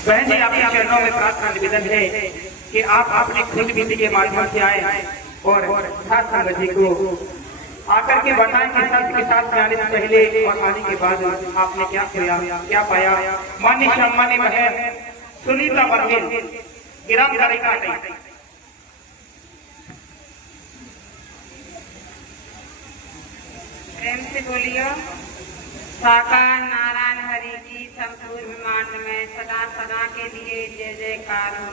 बहन जी, आपके चरणों में प्रार्थना निवेदन है कि आप अपने खुद विधि के माध्यम से आए और साथ संगत जी को आकर के बताएं कि संत के साथ में आने से पहले और आने के बाद आपने क्या किया, क्या पाया। माननीय सम्मानी बहन सुनीता बघेल, ग्राम दरिकाटी। प्रेम से बोलियो। साकार नारायण हरि की संपूर्ण ब्रह्मांड में सदा सदा के लिए जय जयकार हो,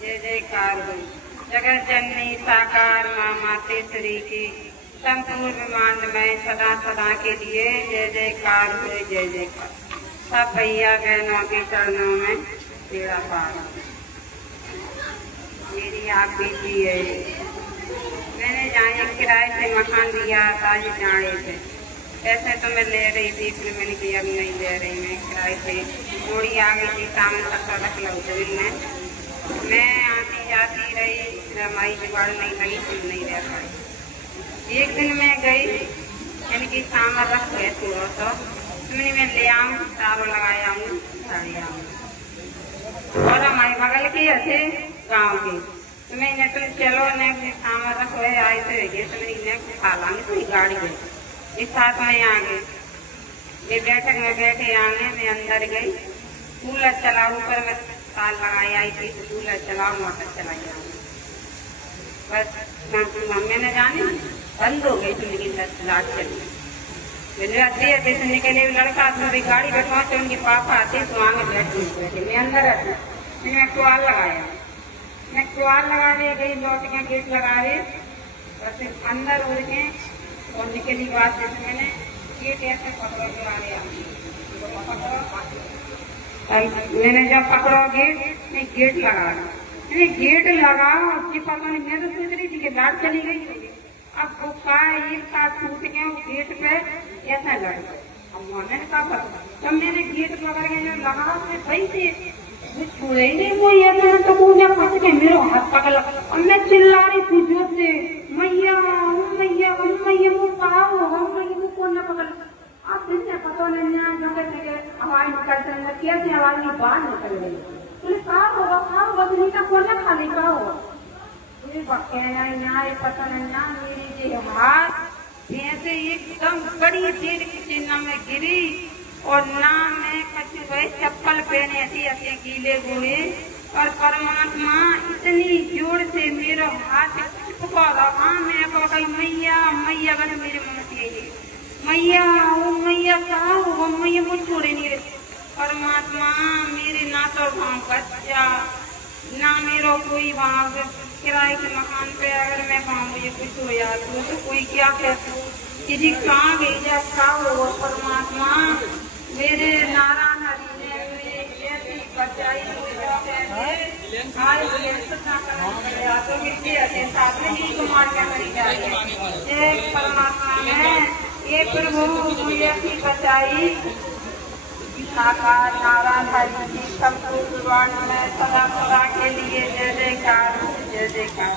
जय जयकार हो। जगत जननी साकार माँ मातेश्वरी की संपूर्ण ब्रह्मांड में सदा सदा के लिए जय जयकार हो, जय जयकार। सब भैया बहनों के चरणों में तेरा पार। मेरी आप बेटी है। मैंने जाने किराए से मकान दिया था, ये जाने थे। ऐसे तो मैं ले रही थी, फिर मैंने कहा अब नहीं ले रही, मैं किराए से थोड़ी आ गई थी। सामने तक रख लो जमीन में, मैं आती जाती रही, हमारी जुगाड़ नहीं लगी, फिर नहीं रह पाई। एक दिन मैं गई, यानी कि सामान रख गए थोड़ा सा, मैं ले आऊँ, तारों लगाया हूँ, साड़ी आऊँ। और हमारे बगल के ऐसे गाँव के तो मैंने तो चलो ने सामान रख गए, आए थे तो मैंने खा लांगे तो गाड़ी गई इस साथ में आ गए। ये बैठक में बैठे आने में अंदर गई, कूलर चला, ऊपर में ताल लगाई आई थी, तो कूलर चलाओ, मोटर चलाई आऊँ। बस मैंने जाने बंद हो गई थी, लेकिन लाट चली जैसे निकले लड़का तो भी गाड़ी बैठवाते, उनके पापा आते तो आगे बैठे, मैं अंदर आती, मैंने टुआल लगाया, मैं टुआल लगाने गई, लौट के गेट लगाए, बस अंदर उड़ के और निकली बात। जैसे मैंने गेट ऐसे पकड़ो के वाले मैंने जब पकड़ो गेट लगा, मैंने गेट लगाओ कि पता नहीं, मैं तो सोच रही थी कि लाट चली गई। अब वो का एक साथ टूट गया गेट पे ऐसा लड़ गए। अब मैंने कहा पता, जब मैंने गेट पकड़ के लगा सही से छुए नहीं, वो ये तो मुझे फंस के मेरे हाथ पकड़ और मैं चिल्ला रही थी जोर से, मैया मैया मैया वो पाओ हम मैया वो कौन ना पकड़। अब फिर पता नहीं आवाज निकलते कैसे आवाज में बाहर निकल गई, बोले कहा होगा नहीं का कौन ना खाली का होगा, पता नहीं। मेरी जो हाथ ऐसे एकदम बड़ी देर की चिन्ह में गिरी और ना मैं कछु गए चप्पल पहने थी ऐसे गीले गुड़े, और परमात्मा इतनी जोर से मेरा हाथ पुकारा, मैं कही मैया मैया, बस मेरे मुँह से यही मैया वो मैया कहा वो मैया मुझ छोड़े नहीं रहे। परमात्मा मेरे ना तो वहाँ बच्चा ना मेरा कोई वहाँ किराए के मकान पे, अगर मैं वहाँ मुझे कुछ हो जाती तो कोई क्या कहता, किसी कहाँ गई जब क्या हो। परमात्मा मेरे नारायण हरि ने मुझे ऐसी बचाई, साथ में ही कुमार क्या करी जा रही है। परमात्मा ने ये प्रभु मुझे ऐसी बचाई, साकार नारायण हरि की संपूर्ण में सदा सदा के लिए जय जयकार, जय जयकार।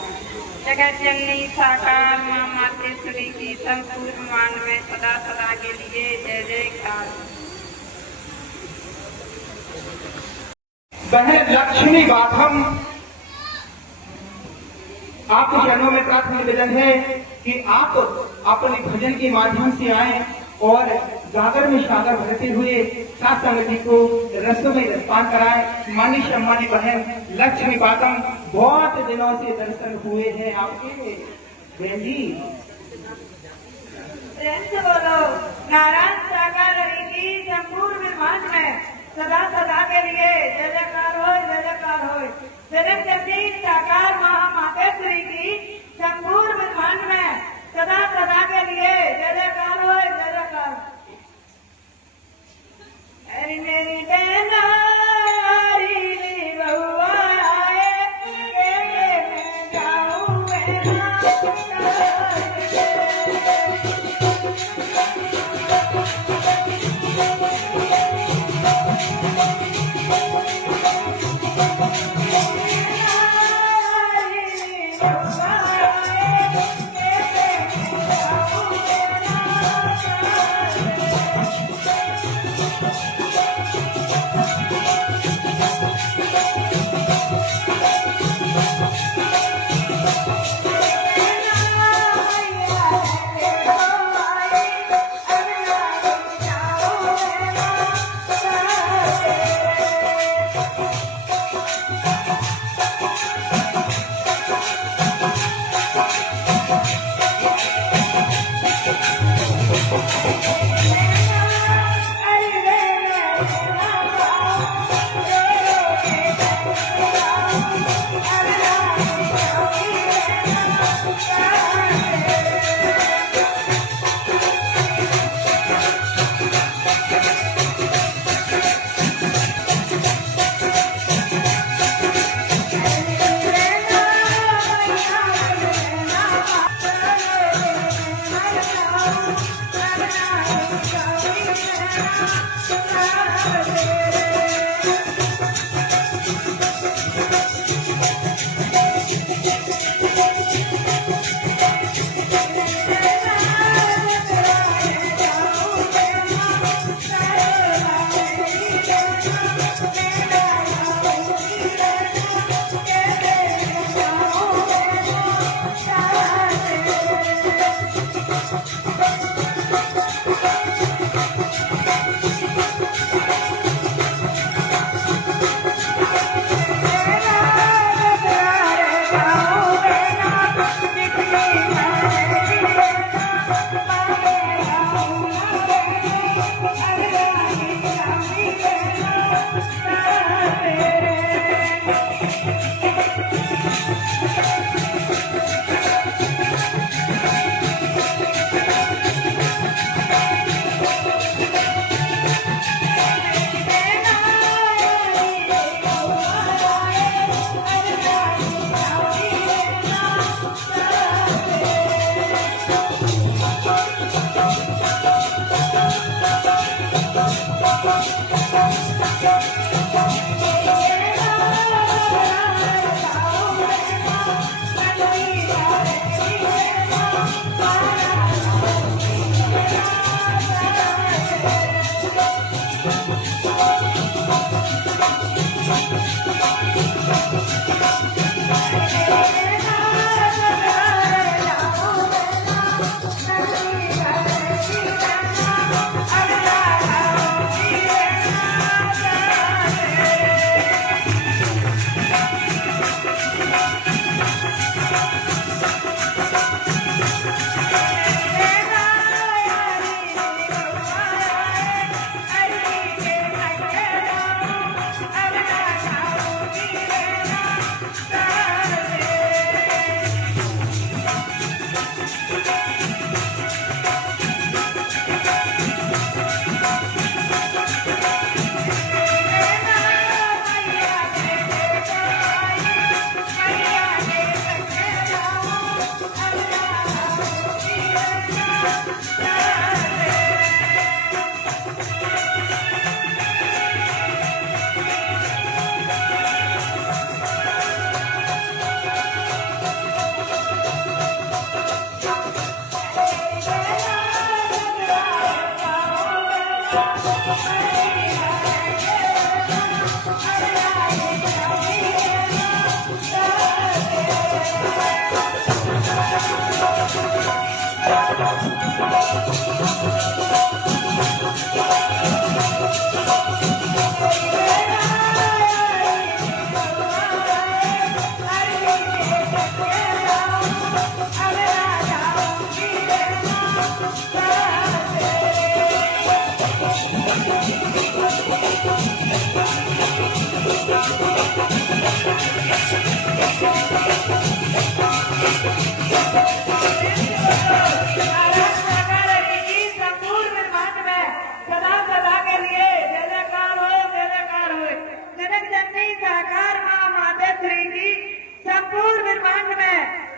जगत जननी साकार माँ मातेश्वरी की संपूर्ण मान में सदा सदा के लिए जय जयकार। बहन लक्ष्मी बाथम, आपके चरणों में प्रार्थना निवेदन है कि आप अपने भजन के माध्यम से आए और गागर में सागर भरते हुए साथ संगति को रसों में रसपान कराए। माननीय सम्मानी बहन लक्ष्मी बाथम, बहुत दिनों से दर्शन हुए हैं आपके बहन जी। बोलो नारायण साकार हरि की संपूर्ण ब्रह्मांड में सदा सदा के लिए जय जयकार हो, जय जयकार हो। जगत जननी साकार माँ मातेश्वरी की संपूर्ण ब्रह्मांड में सदा सदा के लिए जय जयकार हो, जय जयकार। अरे मेरी बहना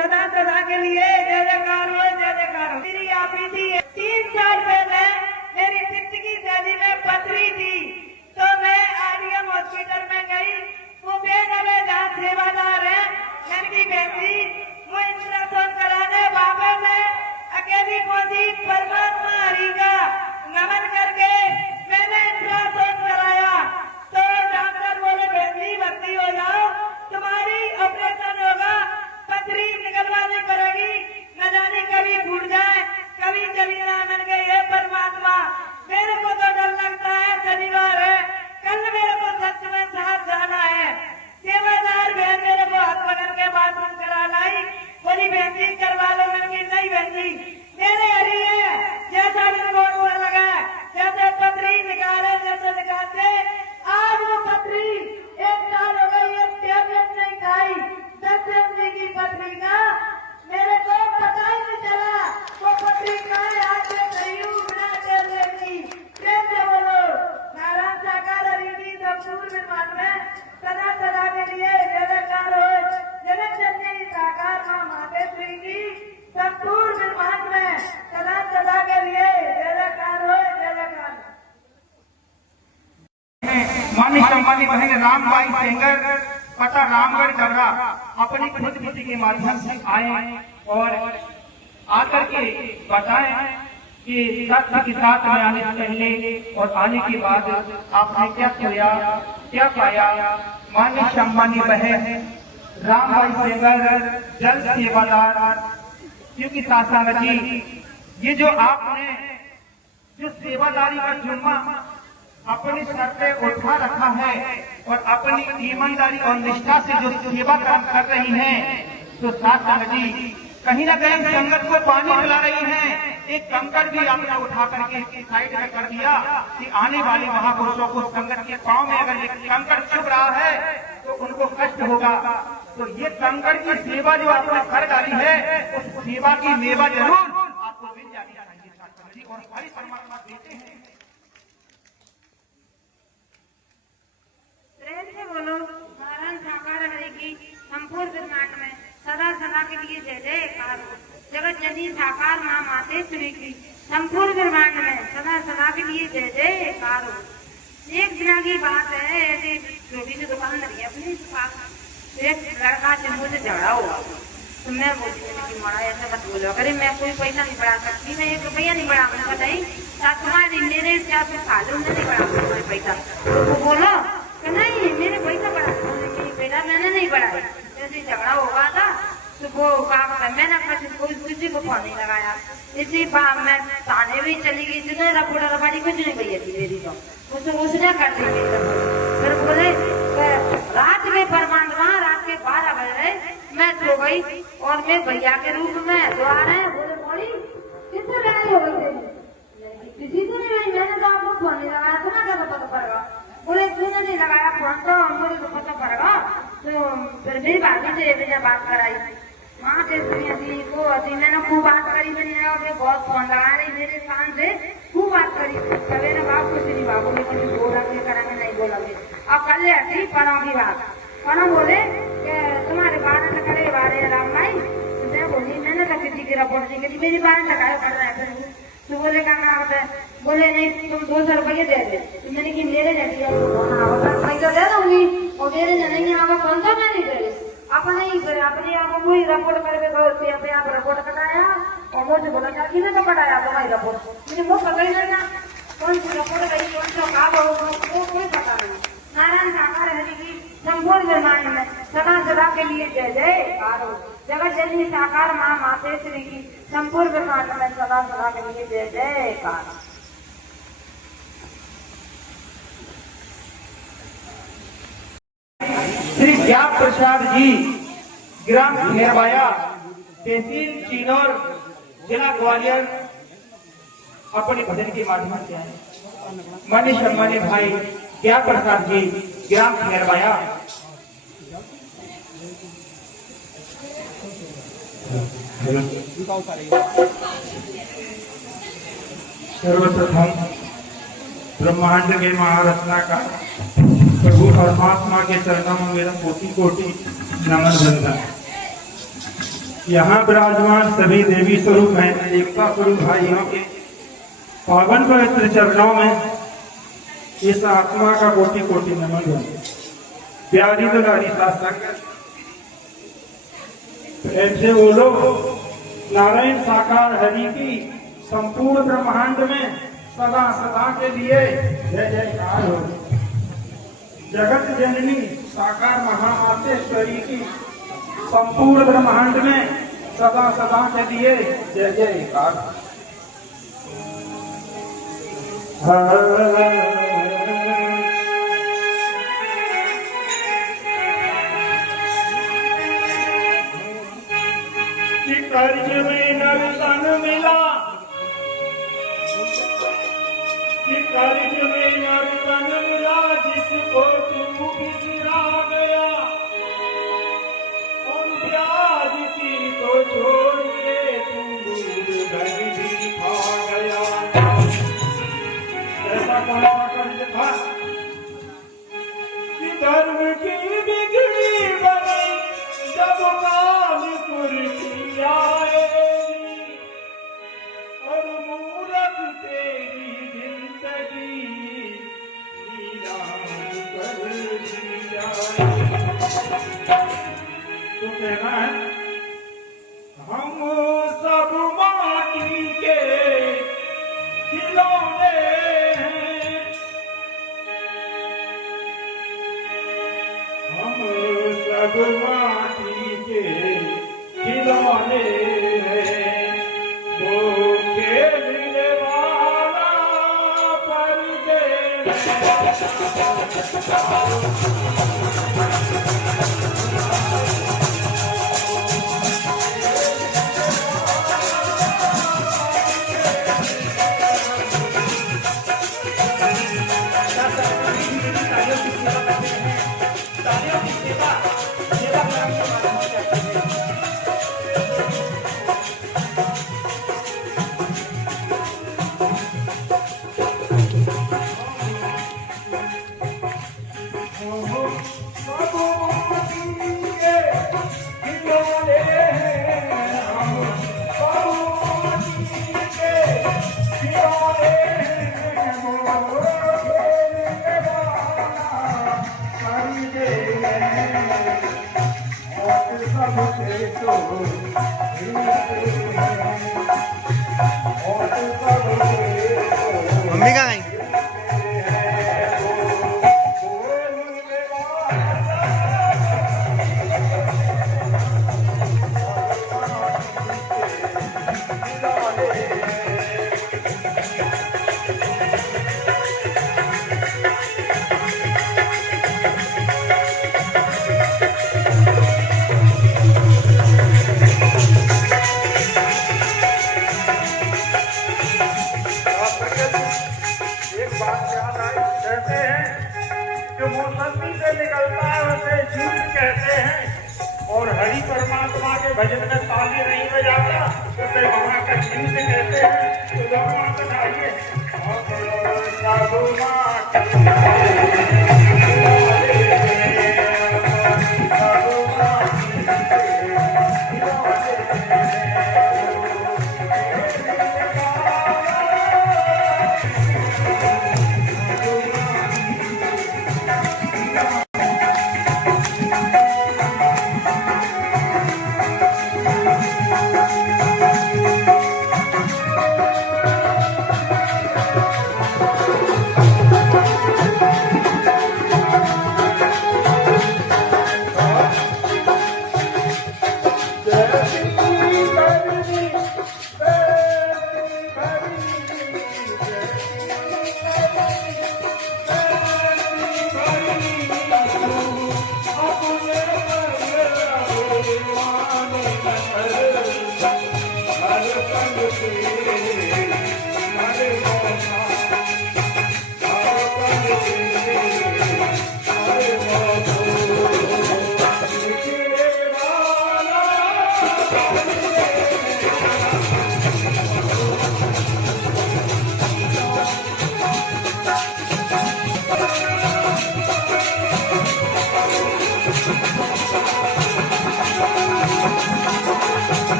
सदा सदा के लिए जय जयकार हो, जय जयकार हो। मेरी आपी थी 3 साल पहले मेरी जिंदगी दिल्ली में पथरी थी, तो मैं आरएम हॉस्पिटल में गई। वो बेनवे जहाँ सेवादार है लड़की बेटी, वो इंट्रासाउंड कराने बाबा में अकेली पहुंची। परमात्मा हरि का नमन करके मैंने इंट्रासाउंड कराया, तो डॉक्टर बोले बेटी भर्ती हो जाओ, तुम्हारी ऑपरेशन होगा, पथरी निकलवानी पड़ेगी, न जाने कभी फूट जाए कभी चली जाए। मैंने कहा ये परमात्मा, मेरे को तो डर लगता है, शनिवार है, कल मेरे को सच में साथ जाना है। सेवादार बहन मेरे को हाथ पकड़ के बाथरूम करा लाई, बोली बहन जी करवा लो। मैंने कहा नहीं बहन जी, मेरे हरी है, जैसा मेरे को लगा जैसे पथरी निकाले जैसे निकालते। आज वो पथरी 1 साल हो गई, एक टैबलेट नहीं खाई 10 mg की पथरी का, मेरे को पता ही नहीं चला वो पथरी का आज बिना टैबलेट की। प्रेम से बोलो नारायण साकार हरि की संपूर्ण निर्माण में सदा सदा के लिए जय जयकार हो। जगत जननी साकार मां मातेश्वरी की संपूर्ण निर्माण में सदा सदा के लिए जय जयकार हो, जय जयकार। मानी सम्मानी बहन रामबाई सेंगर पता रामगढ़ डबरा अपनी खुद विधि के माध्यम से आए और आकर के बताएं कि सत्य के साथ में आने से पहले और आने के बाद आपने क्या खोया क्या पाया। मानी सम्मानी बहन रामबाई सेंगर जल सेवादार, क्योंकि सासांग जी ये जो आपने जो सेवादारी का जुम्मा अपने सर पे उठा रखा है और अपनी ईमानदारी और निष्ठा से जो सेवा काम कर रही हैं, तो साथ जी कहीं ना कहीं संगत को पानी पिला रही हैं। एक कंकड़ भी आपने उठा करके साइड में कर दिया कि आने वाले महापुरुषों को संगत के पांव में अगर एक कंकड़ चुभ रहा है तो उनको कष्ट होगा। तो ये कंकड़ की सेवा जो आपने कर डाली है, उस सेवा की मेवा जरूर आपको मिल जाती है और हमारी परमात्मा देते हैं। प्रेम से बोलो नारायण साकार हरि की संपूर्ण ब्रह्मांड में सदा सदा के लिए जय जयकार हो। जगत जननी साकार मां मातेश्वरी की संपूर्ण ब्रह्मांड में सदा सदा के लिए जय जयकार हो। एक दिन की बात है, ऐसे छोटी सी दुकान लगी अपनी पास, एक लड़का चंबू से झगड़ा हुआ, तो मैं बोलती कि मारा ऐसा मत बोलो, अरे मैं कोई पैसा नहीं बढ़ा सकती, मैं 1 रुपया नहीं बढ़ा, मैंने बताई तुम्हारे मेरे क्या खा लो, नहीं बढ़ा तुम्हारे पैसा। वो बोलो नहीं मेरे पैसा वो कागज मैंने किसी को फोन नहीं लगाया। इसी बार मैं थाने भी चली गई थी ना, रपोड़ा रबाड़ी कुछ नहीं गई थी मेरी तो उसने कर दी थी। फिर बोले रात में परमान वहाँ रात के 12 बजे मैं सो गई और मैं भैया के रूप में जो आ रहे हैं बोले बोली किससे लड़ाई हो गई किसी से नहीं लड़ी, मैंने तो आपको फोन नहीं लगाया, तुम्हें क्या पता पड़ेगा? बोले तूने नहीं लगाया फोन तो मुझे तो पता पड़ेगा। तो फिर मेरी भाभी से ये बात कराई, माँ से सुनी थी वो थी, मैंने खूब बात करी, मैंने बहुत फोन लगा रही मेरे कान से खूब बात करी। सवेरे बाप कुछ नहीं बाबू ने कुछ बोला भी करेंगे नहीं बोला भी। अब कल थी पढ़ो की बात, पढ़ो बोले तुम्हारे बारह न करे बारे राम भाई, मैं बोली मैंने तो किसी की रिपोर्ट नहीं की, मेरी बारह लगाए पड़ रहा है। तो बोले क्या होता है? बोले नहीं तुम 200 रुपये दे दे। तो मैंने कि मेरे नहीं दिया पैसा दे दूंगी और मेरे नहीं आवा कौन सा मैं नहीं दे अपने ही करे अपने आप वही रिपोर्ट करके अपने आप रिपोर्ट कटाया और मुझे बोला क्या किने तो कटाया तुम्हारी रिपोर्ट, मुझे वो पता ही नहीं ना कौन सी रिपोर्ट गई कौन सा काम हो वो कोई पता नहीं। नारायण साकार हरि की संपूर्ण निर्माण में सदा सदा के लिए जय जय जगत जननी साकार माँ मातेश्वरी की संपूर्ण ब्रह्मांड में सदा सदा के लिए जय जयकार। श्री ज्ञान प्रसाद जी ग्राम खैरवाया तहसील चिनौर जिला ग्वालियर अपने भजन के माध्यम से आए। मान्य सम्मान्य भाई ज्ञान प्रसाद जी ग्राम खैरवाया सर्वप्रथम ब्रह्मांड के महारत्ना का प्रभु परमात्मा के चरणों में मेरा कोटि कोटि नमन बनता है। यहाँ विराजमान सभी देवी स्वरूप हैं, एकता स्वरूप भाइयों के पावन पवित्र चरणों में इस आत्मा का कोटि कोटि नमन बनता। प्यारी दुलारी शास्त्र ऐसे बोलो नारायण साकार हरि की संपूर्ण ब्रह्मांड में सदा सदा के लिए जय जयकार हो। जगत जननी साकार महामातेश्वरी की संपूर्ण ब्रह्मांड में सदा सदा के लिए जय जयकार। कर्ज में नर्तन मिला, कर्ज में नर्तन मिला जिसको तू बिसरा गया और ब्याज की तो छोड़िए तू घर भी खा गया। ऐसा कौन सा कर्ज था कि धर्म की बिगड़ी बनी जब कानपुर की आएगी और मूरत तेरी जिंदगी नीलाम कर दी जाएगी। तो कहना है हम सब माटी के खिलौने हैं, हम सब माटी के खिलौने हैं, वो खेलने वाला परदेश। संधि से निकलता है उसे झूठ कहते हैं, और हरि परमात्मा के भजन में ताली नहीं बजाता उसे वहां का झूठ कहते हैं। तो दोनों बताइए साधु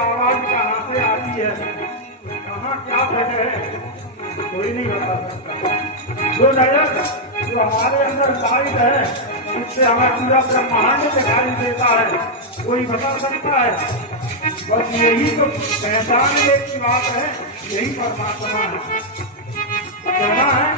आवाज कहाँ से आती है, कहाँ क्या वजह है, कोई नहीं बता सकता। जो नजर जो हमारे अंदर लाइट है उससे हमें पूरा ब्रह्मांड दिखाई देता है, कोई बता सकता है। बस यही तो पहचान की बात है, यही परमात्मा है। कहना है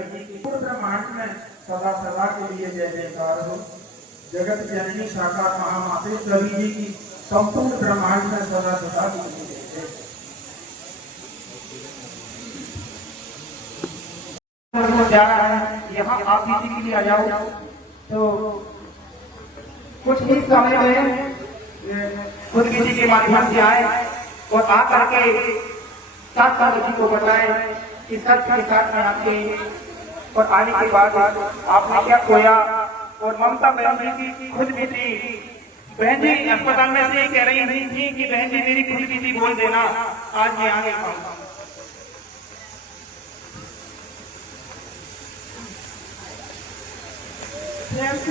हरि जी की पूर्ण ब्रह्मांड में सदा सदा के लिए जय जयकार हो। जगत जननी साकार महामातेश्वरी जी की संपूर्ण ब्रह्मांड में सदा सदा के लिए जय जय। जा रहा है, यहाँ आप किसी के लिए आ जाओ तो कुछ ही समय में खुद किसी के माध्यम से आए और आ करके साथ जी को बताए कि सत्य के साथ में आपके और आने के बाद आपने क्या खोया। और ममता बहन जी की खुद भी थी, बहन जी अस्पताल में से कह रही थी कि बहन जी मेरी खुद भी थी, बोल देना आज मैं आ गई।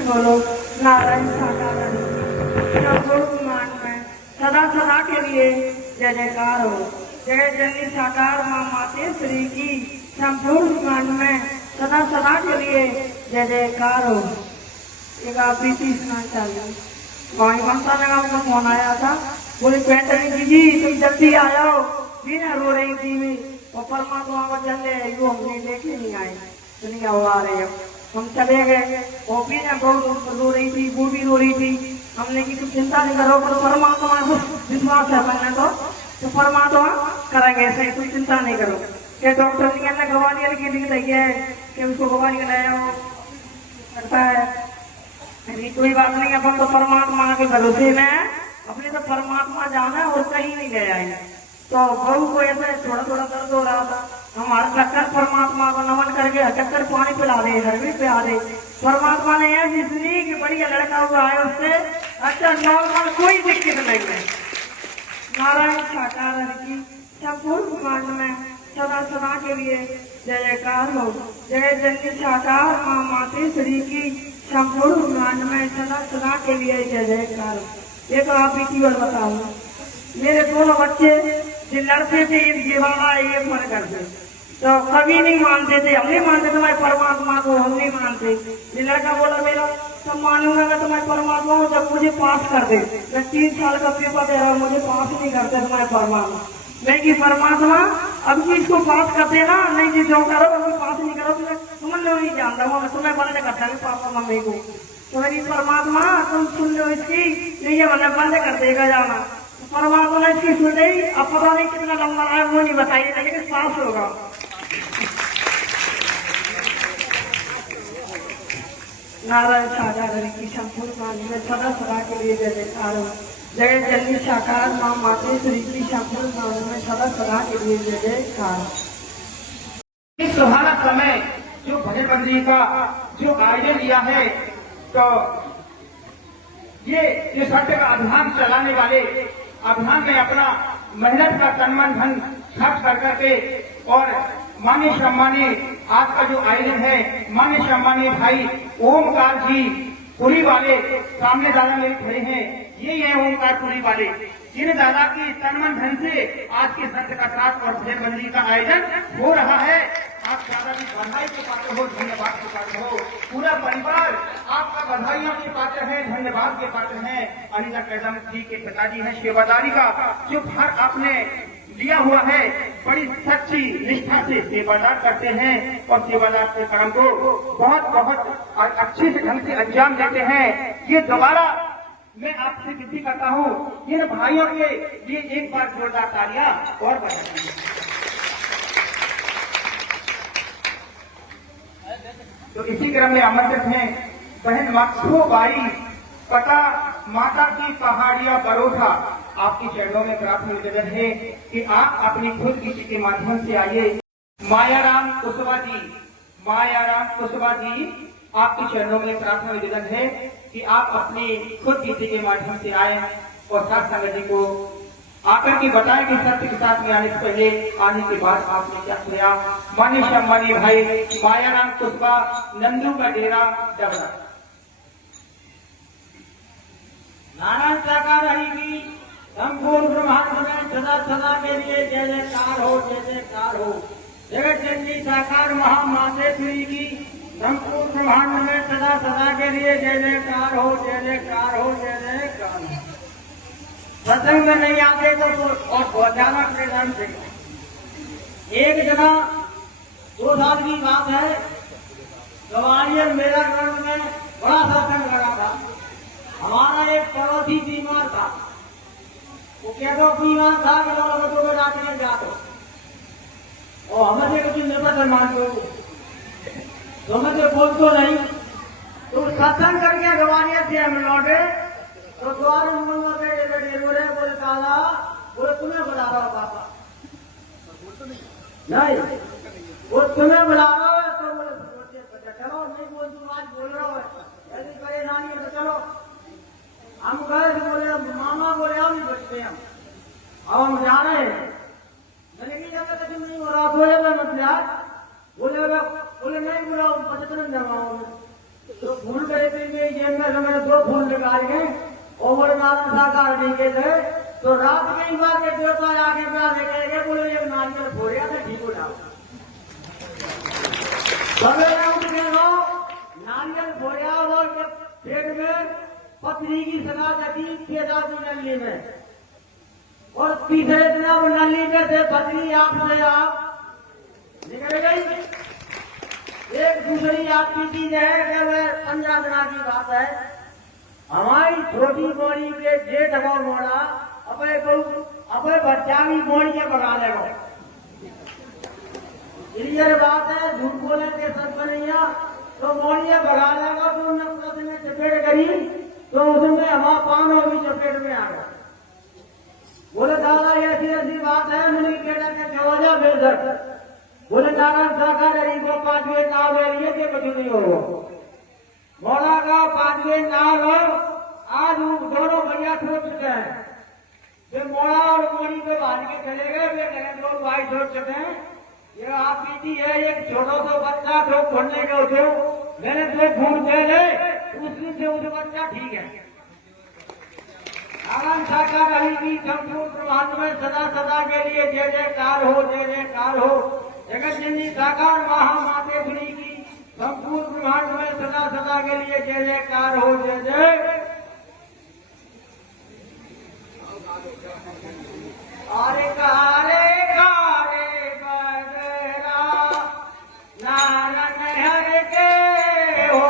बोलो नारायण साकार ब्रह्मांड में सदा सदा के लिए जय जयकार हो। जय जननी साकार माँ मातेश्वरी की संपूर्ण ब्रह्मांड में सदा सदा के लिए जय जयकार हो। एक आप प्रीति सुना चाहिए। वहीं ममता नगर में फोन आया था, बोले पैंतनी जी तुम जल्दी आ जाओ, बिना रो रही थी मैं और परमात्मा को चले वो हमने लेके नहीं आए, दुनिया वो आ रहे हम चले गए। वो भी ना बहुत रो रही थी, वो भी रो रही थी। हमने की तुम चिंता नहीं करो, पर परमात्मा को विश्वास है मैंने तो परमात्मा करेंगे ऐसे, तुम चिंता नहीं करो। क्या डॉक्टर ने गवालियर की लिख दी है कि उसको गवालियर लाया हो करता है, कोई बात नहीं। अपन तो परमात्मा के भरोसे में अपने तो परमात्मा जाना और कहीं नहीं गया है। तो बहू को ऐसे थोड़ा थोड़ा दर्द हो रहा था, हमारा चक्कर परमात्मा को नमन करके चक्कर पानी पिला दे, घर भी पिला दे। परमात्मा ने ऐसी सुनी कि बढ़िया लड़का हुआ है उससे, अच्छा नॉर्मल कोई दिक्कत नहीं है। नारायण साकार की संपूर्ण ब्रह्मांड में सदा सदा के लिए जय जयकार हो। जय जननी साकार माँ मातेश्वरी की संपूर्ण ब्रह्मांड में सदा सदा के लिए जय जयकार हो। एक आप भी केवल बताओ, मेरे दोनों बच्चे जो लड़ते थे ये वाला ये मन करते तो कभी नहीं मानते थे, हम नहीं मानते तुम्हारे परमात्मा को, हम नहीं मानते। ये लड़का बोला मेरा सब मानूंगा मैं तुम्हारे परमात्मा को जब मुझे पास कर दे। मैं 3 साल का पेपर दे रहा हूँ, मुझे पास नहीं करते तुम्हारे परमात्मा। मैं कि परमात्मा अब की इसको पास कर देना, नहीं जी जो करो अभी पास नहीं करो तुम नहीं जानता हूँ, मैं तुम्हें बंद करता हूँ पापा मम्मी को। तो मेरी परमात्मा तुम सुन लो इसकी, नहीं मैंने बंद कर देगा जाना। परमात्मा ने इसकी सुन ली, अब पता नहीं कितना लंबा है वो नहीं बताइए, लेकिन पास होगा। नारायण साकार की संपूर्ण में सदा सदा के लिए जय जयकार हो। जय जननी साकार माँ मातेश्वरी की संपूर्ण में सदा सदा के लिए जय जयकार। इस सुहाना समय जो भजन बंदी का जो आयोजन किया है, तो ये सत्य का अभियान चलाने वाले अभियान में अपना मेहनत का तन मन धन खर्च कर करके और माननीय सम्मानीय आज का जो आयोजन है, माननीय सम्मानीय भाई ओमकार जी पुरी वाले सामने दादा मेरे खड़े हैं, ये है ओमकार पुरी वाले, जिन दादा की तन मन धन से आज के सत्य का साथ और भजन बंदी का आयोजन हो रहा है। आप दादा की बधाई के पात्र हो, धन्यवाद के पात्र हो। पूरा परिवार आपका बधाइयों के पात्र है, धन्यवाद के पात्र है। अनिता कदम जी के पिताजी है, सेवादारी का जो भार आपने लिया हुआ है, बड़ी सच्ची निष्ठा से सेवादार करते हैं और सेवादार के काम को बहुत बहुत अच्छे से ढंग से अंजाम देते हैं। ये दोबारा मैं आपसे विनती करता हूँ, इन भाइयों के लिए एक बार जोरदार तालियां और बजाइए। तो इसी क्रम में आमंत्रित हैं बहन मक्खू बाई पता माता की पहाड़िया बरोधा। आपकी चरणों में प्रार्थना निवेदन है कि आप अपनी खुद गीत के माध्यम से आइए। मायाराम कुशवा जी, मायाराम कुशवा जी, आपके चरणों में प्रार्थना निवेदन है कि आप अपनी खुद गीत के माध्यम से आए और साथ संगत जी को आकर के बताएं कि सत्य के साथ में आने से पहले आने के बाद आपने क्या किया। माननीय सम्मानीय भाई मायाराम कुशवा, नंदू का डेरा, डबरा। नारायण साकार की संपूर्ण ब्रह्मांड में सदा सदा के लिए जय जयकार हो, जय जयकार हो। जगत जननी साकार महामातेश्वरी की संपूर्ण ब्रह्मांड में सदा सदा के लिए जय जयकार हो, जय जयकार हो, जय जयकार हो। सत्संग में नहीं आते तो और बहुत ज्यादा परेशान थे। एक जगह 2 साल की बात है, गवालियर मेरा ग्राउंड में बड़ा सत्संग लगा था। हमारा एक पड़ोसी बीमार था, वो क्या तो बीमार था कि लोग बच्चों को रात में जाते और हमें से कुछ निर्भर मानते हो तो हमें से बोल तो नहीं। तो सत्संग करके गवालियर से हम लौटे तो द्वार बोले काला बोले तुम्हें बुला रहा हो पापा, नहीं वो तुम्हें बुला रहा है तो बोले चलो नहीं बोल तुम आज बोल रहा हो यदि परेशानी है तो चलो। हम गए तो बोले मामा बोले हम नहीं बचते हम अब हम जा रहे हैं। मैंने की जगह कुछ नहीं हो रहा बोले मैं मत जा बोले नहीं बोला पचपन जमाओ तो फूल गए थे जेब में मैंने 2 फूल निकाल के और बोले नारायण साकार नहीं के थे तो रात में ही बार के देवता आगे प्यार देखेंगे बोले एक नारियल फोड़िया था ठीक हो जाओ सवेरे उठ के लो नारियल फोड़िया और पेट में पत्नी की सगा जाती पेदा की नली में और तीसरे दिन अब नली में से पत्नी आपसे आप निकल गई। एक दूसरी आपकी चीज है कि वह 15 दिना की बात है। हमारी छोटी बोनी के जेठ को मोड़ा अबे बच्चा भी बोनी के बगा लेगा। क्लियर बात है, झूठ बोले के सब बनैया तो बोनी बगा लेगा तो उन्होंने में चपेट करी तो उसमें हमारा पानो भी चपेट में आ गया। बोले दादा ऐसी ऐसी बात है मैंने केड़ा के जवाजा बेदर बोले नारायण साकार को 5वें नाव ले लिए कि कुछ नहीं हो बोला का 5वें नाव आज दोनों भैया छोड़ चुके हैं। जो मोड़ा और मोड़ी पे भाज के चले गए वे कहें 2 भाई छोड़ चुके हैं। ये आप बीती है एक छोटा सा बच्चा जो खोलने के उठो मैंने 2 फूट दे ले उसमें से उस बच्चा ठीक है। नारायण साकार हरि की संपूर्ण ब्रह्मांड में सदा सदा के लिए जय जयकार हो, जय जयकार हो। जगत जननी साकार महामातेश्वरी की संपूर्ण ब्रह्मांड में सदा सदा के लिए जय जयकार हो, जय जय। अरे कारे कारे बदरा नारायण हर के हो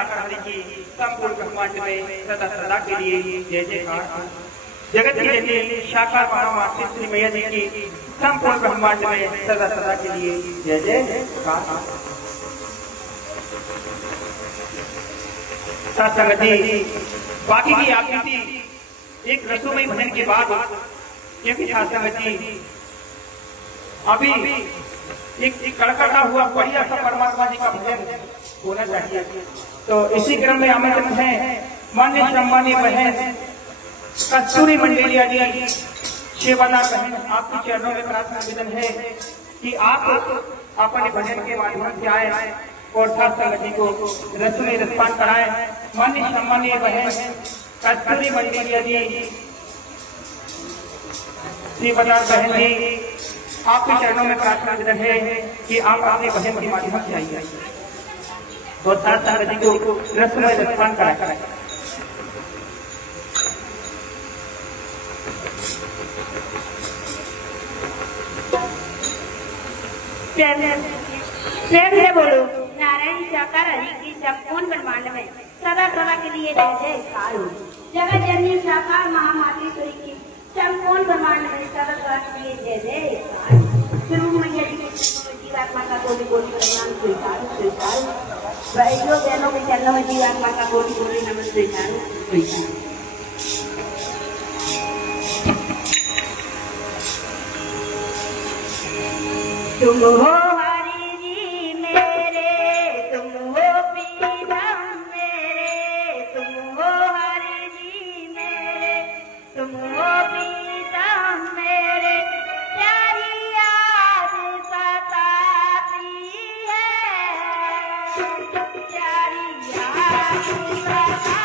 ठाकर हरि की संपूर्ण ब्रह्मांड में सदा सदा के लिए जय जयकार। जगत की जननी शाखा महामाता श्री मैया जी की संपूर्ण ब्रह्मांड में सदा सदा के लिए जय जयकार। साथ संगत जी, बाकी की आकृति एक रसोमय भजन के बाद, क्योंकि साथ संगत जी अभी एक कड़कड़ा हुआ बढ़िया सा परमात्मा जी का भजन होना चाहिए। तो इसी क्रम में आमंत्रित है मान्य सम्मानीय बहन कस्तूरी मंडेलिया जी, सेवादार बहन, आपके चरणों में प्रार्थना निवेदन है कि आप अपने भजन के माध्यम से आए और साथ संगत जी को रस में रसपान कराए। मान्य सम्मानीय बहन कस्तूरी मंडेलिया जी, सेवादार बहन जी, आपके चरणों में प्रार्थना निवेदन है कि आप अपने भजन के माध्यम से आइए और साथ संगत जी को रस में रसपान कराए। प्रेम से बोलो नारायण साकार हरि की संपूर्ण ब्रह्मांड में सदा सदा के लिए जय जयकार हो। जगत जननी साकार महामातेश्वरी की संपूर्ण ब्रह्मांड में सदा सदा के लिए जय जयकार। गुरु मैया जी के जीवात्मा का कोटि कोटि प्रणाम स्वीकार स्वीकार। भाइयों बहनों के चरणों में जीवात्मा का कोटि कोटि नमन स्वीकार स्वीकार। तुम हो हरि जी मेरे, तुम हो प्रीतम मेरे, तुम हो हरि जी मेरे, तुम हो प्रीतम मेरे, प्यारी याद सताती है, प्यारी याद सताती है।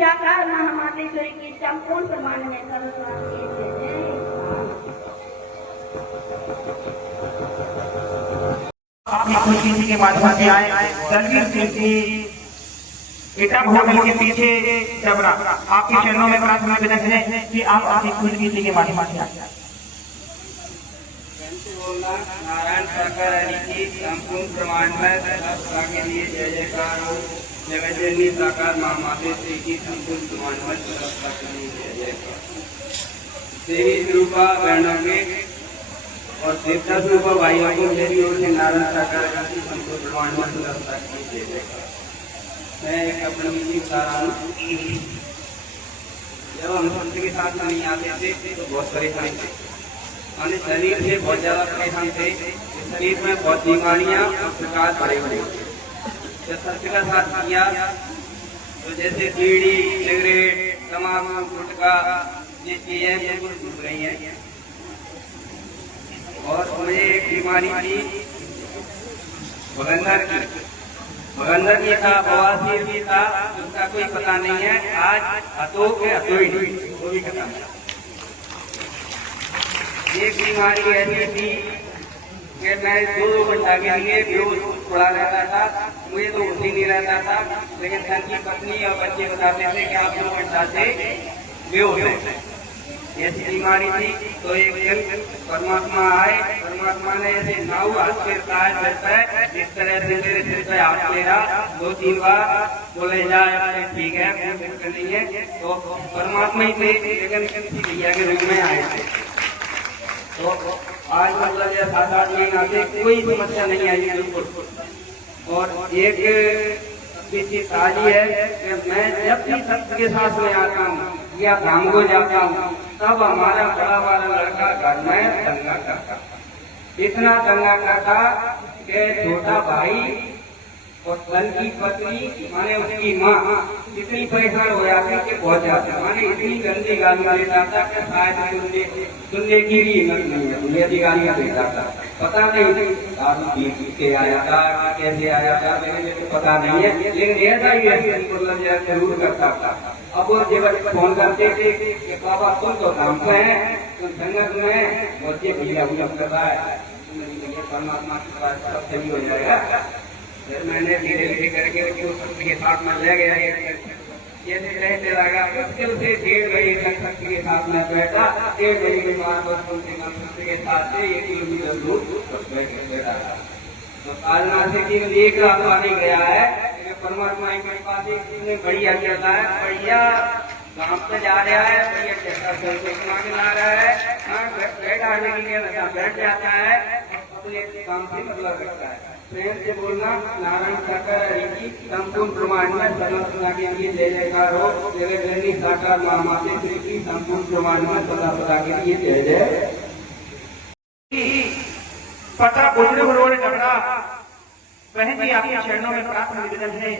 साकार महामातेश्वरी की संपूर्ण ब्रह्मांड में सर्वस्वामी जय जय। आप खुशी के माध्यम से आए दलवीर सिंह जी इटा होटल के पीछे डबरा आपके चरणों में प्रार्थना विनम्र है कि आप अपनी खुशी के माध्यम से आए। नारायण साकार हरि की संपूर्ण ब्रह्मांड में सत्ता के लिए जय जयकार हो। जगत जननी साकार मां मातेश्वरी की संपूर्ण ब्रह्मांड में सत्ता के लिए जय जयकार। देवी स्वरूपा बहनों के और देवता स्वरूपा भाइयों को मेरी ओर से नारायण साकार हरि की संपूर्ण ब्रह्मांड में सत्ता के लिए जय जयकार। मैं एक अपनी मीटिंग बता रहा हूँ। जब हम संत के साथ नहीं आते थे तो बहुत परेशानी थी, माने शरीर से बहुत ज्यादा परेशान थे। शरीर में बहुत बीमारियां और प्रकार बड़े बड़े। जब सत्य का साथ किया तो जैसे बीड़ी, सिगरेट, तंबाकू, गुटखा ये चीजें बिल्कुल छूट रही हैं। और मुझे एक बीमारी थी भगंदर की था, बवासीर की था, उसका कोई पता नहीं है। आज अतोक है, अतोई नहीं, वो भी खत्म। एक बीमारी ऐसी थी कि मैं 2 घंटा के लिए बेहोश पड़ा रहता था, मुझे तो उठ ही नहीं रहता था। लेकिन घर की पत्नी और बच्चे बताते थे कि आप 2 घंटा से बेहोश हैं। ऐसी बीमारी थी। तो एक दिन परमात्मा आए, परमात्मा ने ऐसे नाव हाथ फेरता है जिस तरह से मेरे सिर पे हाथ फेरा 2-3 बार, बोले जाए ठीक है, कोई दिक्कत नहीं है। तो परमात्मा ही थे, लेकिन किसी भैया के रूप में आए थे। तो आज मतलब 7-8 महीना से कोई समस्या नहीं आई बिल्कुल। और एक ताजी है कि मैं जब भी सत्य के साथ में आता हूँ या धाम को जाता हूँ, तब हमारा बड़ा वाला लड़का घर में दंगा करता, इतना दंगा करता कि छोटा भाई और कल की पत्नी माने उसकी माँ इतनी परेशान हो जाती कि बहुत ज्यादा, माने इतनी गंदी गालियां देता था कि शायद सुनने की भी हिम्मत नहीं है, मुझे भी गालियां देता था। पता नहीं दारू पी के आया था, कैसे आया था, मेरे को पता नहीं है, लेकिन ऐसा ही मतलब जरूर करता था। अब वो जब फोन करते थे कि बाबा तुम तो काम पे हैं, तुम संगत में बच्चे भैया कर रहा है, परमात्मा सब सही हो जाएगा। फिर मैंने धीरे धीरे करके सत्य के साथ में ले गया। जैसे रहते लगा मुश्किल से 1.5 घंटे तक सत्य के साथ में बैठा। 1.5 घंटे के बाद सत्य के साथ से 1 किलोमीटर दूर बैठा। तो साधना से केवल 1 रात पानी गया है। परमात्मा के पास एक बढ़िया कहता है, बढ़िया काम पे जा रहा है, बढ़िया कहता ला रहा है, बैठा के लिए बैठ जाता है, अपने काम से मतलब रखता है। प्रेम से बोलना, नारायण साकार हरि की संपूर्ण ब्रह्मांड में सदा के लिए जय जयकार हो। जगत साकार महामाते श्री की संपूर्ण ब्रह्मांड में सदा के लिए जय जय। पता बुजुर्ग झगड़ा बहन जी आपके चरणों में प्रार्थना निवेदन है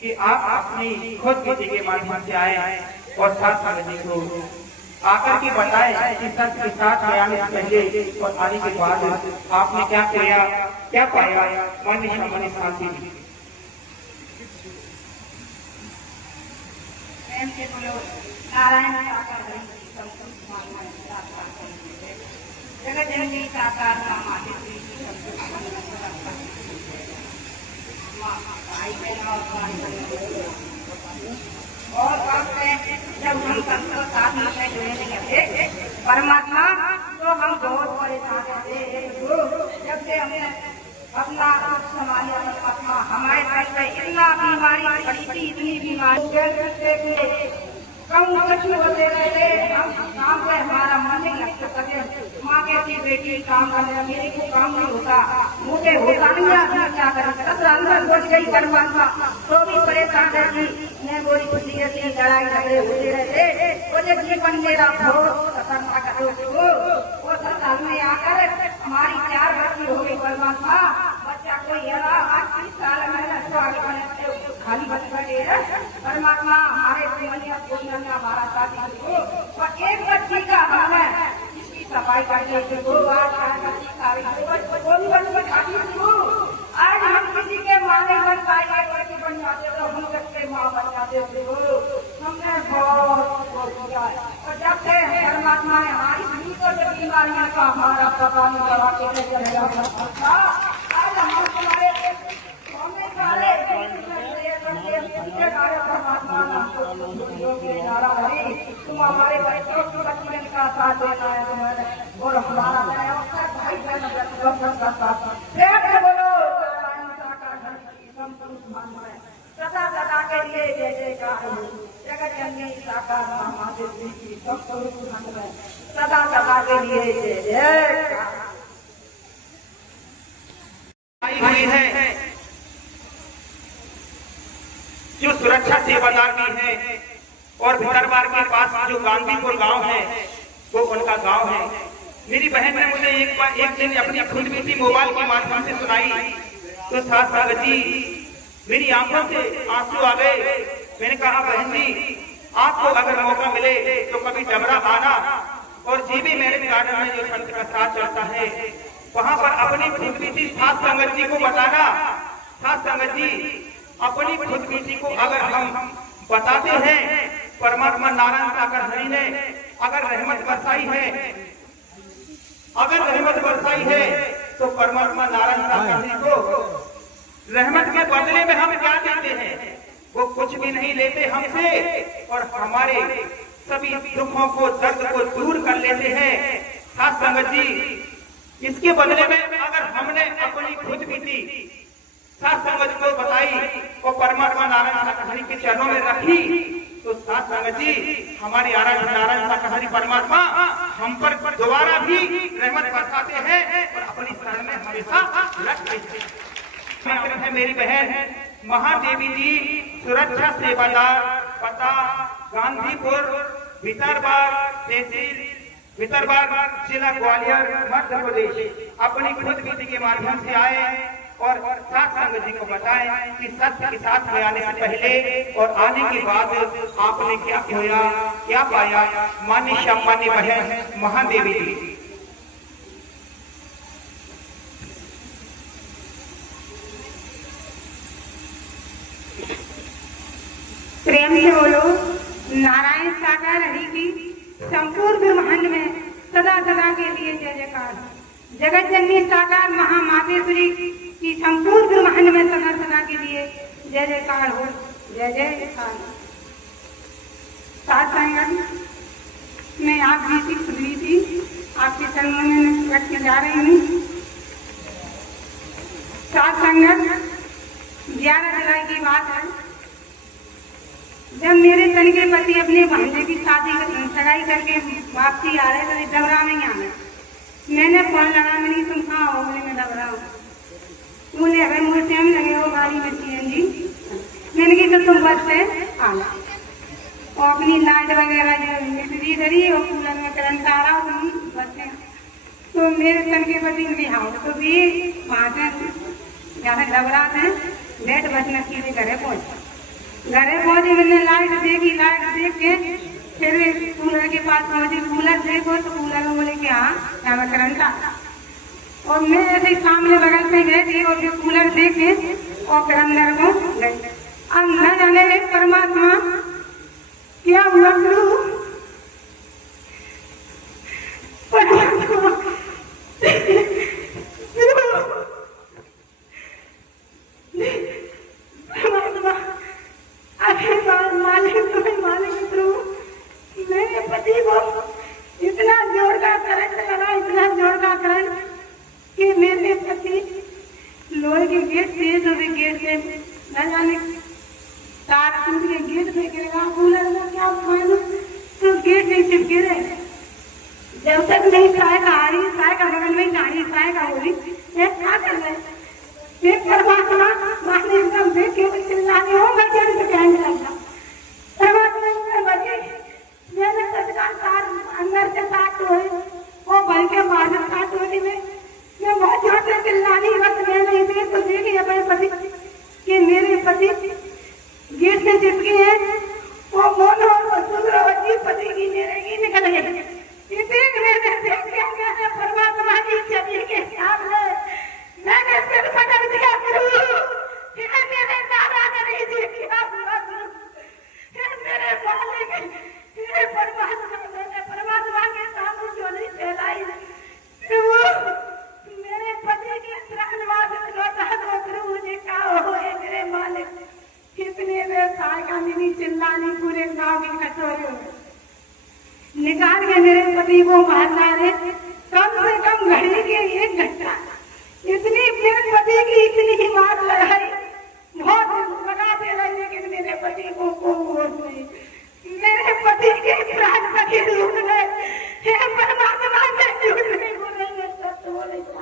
कि आप अपनी खुद विधि के माध्यम से आए और साथ साथ को आकर के बताए कि सत्य के साथ आने से पहले और आने के बाद आपने क्या किया, क्या पाया, मन शांति शांति। नारायण जगत जननी साकार और जब हम सबको साथ में जुड़ने लगे परमात्मा, तो हम बहुत परेशान थे। जब से हमने अपना संभालिया परमात्मा, हमारे घर में इतना बीमारी पड़ी थी, इतनी बीमारी कम कछु होते रहे, हम काम पे हमारा मन नहीं लगता सके। माँ कहती बेटी काम करने, मेरे को काम नहीं होता, मुझे होता नहीं आता, क्या करें। अंदर घुस गई परमात्मा, तो भी परेशान रहती। मैं बोली खुशी ऐसी लड़ाई झगड़े होते रहते, मुझे जीवन मेरा बहुत खतरनाक वो सब में आकर हमारी 4 बच्ची हो गई। परमात्मा बच्चा कोई 30 साल में खाली बच्चे परमात्मा हमारे जीवन हमारा साथी हो, और एक बच्ची का हमें इसकी सफाई करने के 2 बार आज हम किसी के माँ नहीं बन पाएंगे, बच्चे बन जाते हो, हम बच्चे माँ बन जाते हो। हमने बहुत किया है, और जब से परमात्मा ने हमारी जो बीमारियां का हमारा पता नहीं लगा के आज हम हमारे तुम हमारे बच्चों को बचपन का साथ देना है और हमारा भाई बोलो सदा सदा के लिए जय जयकार। जगत जननी साकार महामाते श्री की सदा सदा के लिए जय जयकार। है जो सुरक्षा सेवादार भी है, और भितरवार के पास जो गांधीपुर गांव है वो उनका गांव है। मेरी बहन ने मुझे एक दिन अपनी खुद बीती मोबाइल के माध्यम से सुनाई। तो साथ जी मेरी आंखों से आंसू आ गए। मैंने कहा बहन जी, आपको अगर मौका मिले तो कभी डबरा आना और जीबी मैरिज गार्डन में जो संत का साथ चलता है वहां पर अपनी खुदबीती सात संगत जी को बताना। सात संगत जी, अपनी खुदबीती को अगर हम बताते हैं, परमात्मा नारायण सागर हरि ने अगर रहमत बरसाई है, अगर रहमत बरसाई है तो परमात्मा नारायण सागर हरि को रहमत के बदले में हम क्या देते हैं? वो कुछ भी नहीं लेते हमसे और हमारे सभी दुखों को, दर्द को दूर कर लेते हैं। साथ संगत जी, इसके बदले में अगर हमने अपनी खुदबीती साथ संगत को बताई और परमात्मा नारायण सागर हरि के चरणों में रखी तो साथ संगत जी, हमारे आराध्य नारायण सागर हरि परमात्मा हम पर दोबारा भी रहमत बरसाते हैं और अपनी शरण में हमेशा रखते हैं। मेरी बहन महादेवी जी, सुरक्षा सेवादार, पता गांधीपुर, भितरबार तहसील, भितरबार जिला ग्वालियर, मध्य प्रदेश। अपनी खुदबीती के माध्यम से आए और साथ संगत जी को बताएं कि सत्य के साथ में आने से पहले और आने के बाद आपने क्या खोया, क्या पाया। माननीय सम्माननीय बहन महादेवी जी। प्रेम से बोलो नारायण सागर हरि की संपूर्ण ब्रह्मांड में सदा सदा के लिए जय जयकार। जगत जननी साकार महामातेश्वरी की संपूर्ण ब्रह्मांड में सदा सदा के लिए जय जयकार हो। जय जयकार। साथ संगत, मैं आप जी की खुदरी थी, आपके चरणों में रख के जा रही हूँ। साथ संगत, 11 जुलाई की बात है, जब मेरे तन के पति अपने भांजे की शादी सगाई करके वापसी आ रहे थे, डबरा में आ गए। मैंने फोन लगा, मैंने तुम कहाँ हो? बोले मैं डबरा हूँ। बोले अगर मुझे टाइम लगे हो गाड़ी में CNG। मैंने कहा तुम बस से आना और अपनी लाइट वगैरह जो मिट्टी धरी और कूलर में करंट आ रहा हो बस से। तो मेरे तन के पति ने हाँ तो भी वहाँ से जहाँ डबरा थे लेट बस में सीधे घरे पहुँचा। घरे पहुंचे, मैंने लाइट देखी, लाइट देख के फिर कूलर के पास पहुंची। कूलर देखो तो कूलर में बोले कि हाँ यहाँ में करंट आ। और मैं ऐसे सामने बगल में गए थे और फिर कूलर देखे और फिर अंदर को गए। अब न जाने परमात्मा क्या हुआ प्रभु, मेरे पति को इतना जोर का करंट लगा, इतना जोर का करंट कि मेरे पति लोहे के गेट से तो भी गेट से न जाने तार टूट के गेट में गिरेगा। कूलर में क्या मालूम तो गेट नहीं चिपके रहे। जब तक नहीं साय का आ रही, साय का बगल में गाड़ी, साय का हो रही, क्या कर रहे? एक परमात्मा माने एकदम देख के चिल्लाने हो, मैं जल्द से कहने लगा परमात्मा बचे। मैंने तत्काल तार अंदर से साथ हुए वो भर के बाहर साथ होने में मैं बहुत जोर से चिल्लानी, बस मैं नहीं थी तो देखिए अपने पति कि मेरे पति गेट से चिपके हैं। वो मोनो सुंदरवती पति की मेरे की निकल गए। मैंने परमात्मा की छवि के सामने मैंने सिर पकड़ दिया, मेरे दादा ने नहीं देखा, मेरे मालिक, मेरे परमात्मा, मैंने परमात्मा के सामने जो नहीं फैलाई वो मेरे पति के त्राणवाद लौटा दो प्रभु जी का हो मेरे मालिक। कितने में सायका मिली चिल्लानी पूरे गांव की कटोरे निकाल के मेरे पति को मारना है। कम से कम घड़ी के 1 घंटा इतनी मेरे पति की इतनी ही मार लगाई, बहुत लगाते रहे, लेकिन मेरे पति को होश नहीं। मेरे पति के प्राण पति लूट गए। परमात्मा ने झूठ नहीं बोलेंगे, सत्य बोलेंगे।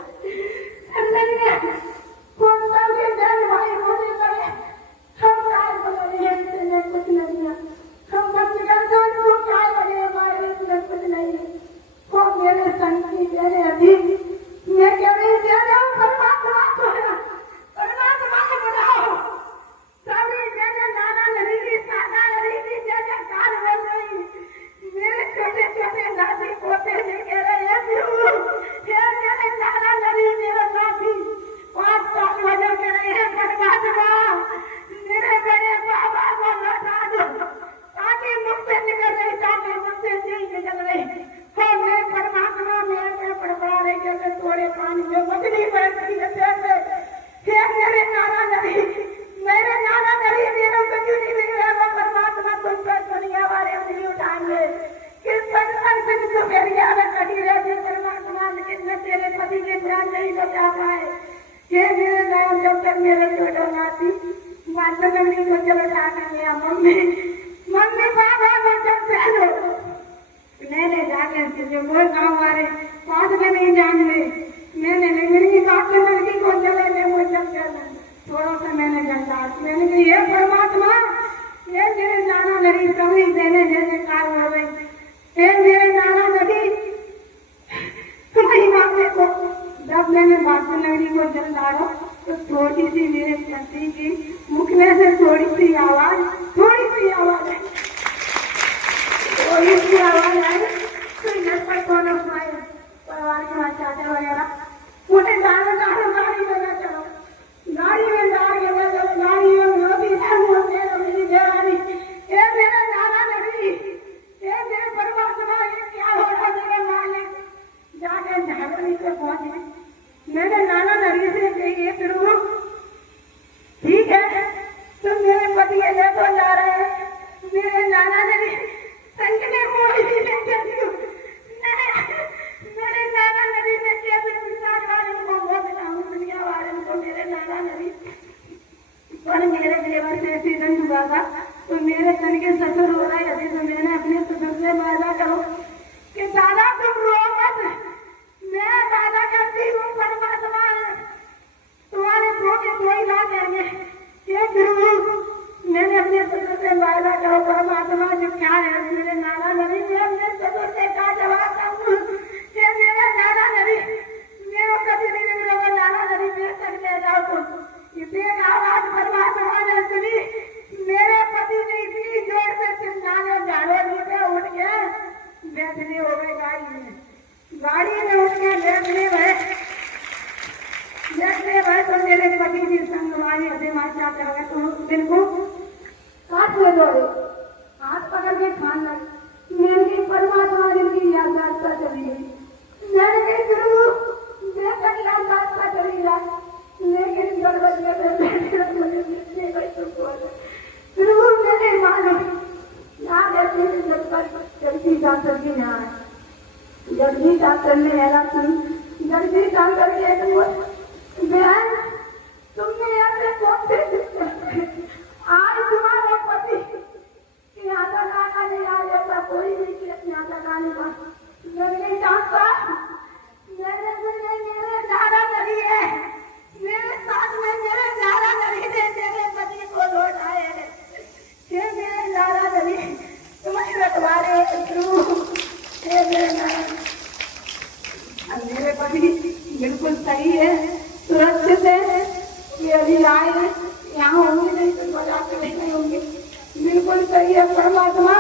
कौन सा के जन भाई बोले गए हम काय बोले कुछ नहीं है, हम बच गए तो उनको काय लगे हमारे कुछ नहीं है। वो मेरे संगी मेरे अधीन मैं कभी दे रहा हूँ परमात्मा को, परमात्मा मेरे बड़े बाबा को लौटा दो ताकि मुझसे निकल रही, ताकि मुझसे नहीं निकल रही। और मैं परमात्मा मेरे पड़पड़ा रही जैसे थोड़े पानी में मछली बैठती है। हे मेरे नाना नरी, मेरे नाना नरी, मेरे को क्यों नहीं मिल रहा? वो परमात्मा तुम पर दुनिया वाले उंगली उठाएंगे कि संसार से तो मेरी आदत कटी रहती परमात्मा, लेकिन मैं तेरे पति के ध्यान नहीं बचा पाए। ये मेरे नाम जब तक मेरे छोटो नाती माता नगरी को जब उठा कर गया, मम्मी बाबा को जब चलो मैंने जाकर जो वो गाँव वाले पास में नहीं जानते, मैंने मेरी माता नगरी को चले मैं वो जब चल थोड़ा सा मैंने जानता, मैंने कहा ये परमात्मा, ये मेरे नाना नरी कभी देने जैसे कार हो गई। ये मेरे नाना नरी तुम्हारी माते को जब मैंने माता नगरी को जल डाला तो थोड़ी सी मेरे पति की मुख में से थोड़ी सी आवाज है, थोड़ी सी आवाज आई तो घर पर कौन उठाए परिवार के चाचा वगैरह उन्हें डालो डालो गाड़ी में चलो, गाड़ी में डाल के चलो, गाड़ी में मोदी मेरी देवानी। ये मेरा नाना नगरी, ये मेरे परमात्मा, ये क्या हो रहा मेरे मालिक? जाके झाड़ू नीचे पहुंचे, मेरे नाना नगरी से कहिए प्रभु ठीक है तुम मेरे पति ले तो जा रहे हैं, मेरे नाना नगरी संकने मोड़ी में चलती हूँ, मेरे नाना नदी में कैसे संसार वाले को बहुत हूँ, दुनिया वाले को मेरे नाना नदी पर मेरे देवर से सीजन हुआ था तो मेरे तन के ससुर हो रहा है। तो मैंने अपने ससुर से वादा करो कि दादा तुम रो मत, मैं वादा करती हूँ परमात्मा तुम्हारे दो के दो ही बात है। ये गुरु मैंने अपने ससुर से वादा करो परमात्मा जो क्या है मेरे नाना नदी, मैं अपने ससुर से क्या जवाब दूँ? ये मेरा नाना नदी मेरे कभी नहीं मेरा नाना नदी मेरे तक ले जाओ तुम। इसे आवाज परमात्मा ने सुनी, मेरे पति ने इतनी जोर से चिल्लाने झाड़ो नीचे उठ गए, बैठने हो गए गाड़ी में उठ के बैठने भय तो मेरे पति की संगवानी अभिमान क्या कर गए तो दिन को काट ले दो हाथ पकड़ के खान लगे। मेरी परमात्मा जिनकी याददाश्त चली गई, मैंने कही गुरु बेहतर याददाश्त चली जाए, लेकिन गुरु मेरे मानो जल्दी डॉक्टर की यहाँ जल्दी डॉक्टर ने ऐसा सुन, जल्दी डॉक्टर के बहन तुमने ऐसे कौन से आज तुम्हारे पति यहाँ तक आना नहीं आ जाता, कोई नहीं यहाँ तक आने का मैं नहीं जानता। मेरे नाना नदी है, मेरे साथ में मेरे नाना नदी ने मेरे पति को लौट आए हैं। ये मेरे नाना नदी तुम्हें रखवारे मेरे पति बिल्कुल सही है, सुरक्षित है, ये अभी आए यहाँ होंगे नहीं तो बजा के नहीं होंगे, बिल्कुल सही है परमात्मा।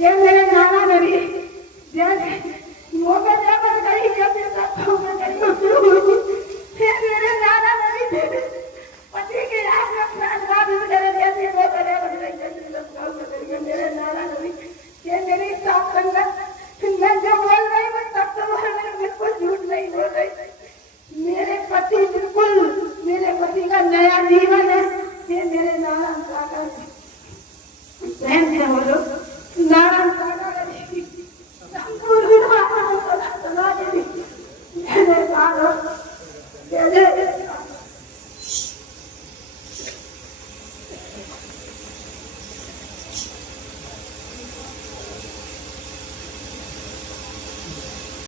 ये मेरे नाना नदी जैसे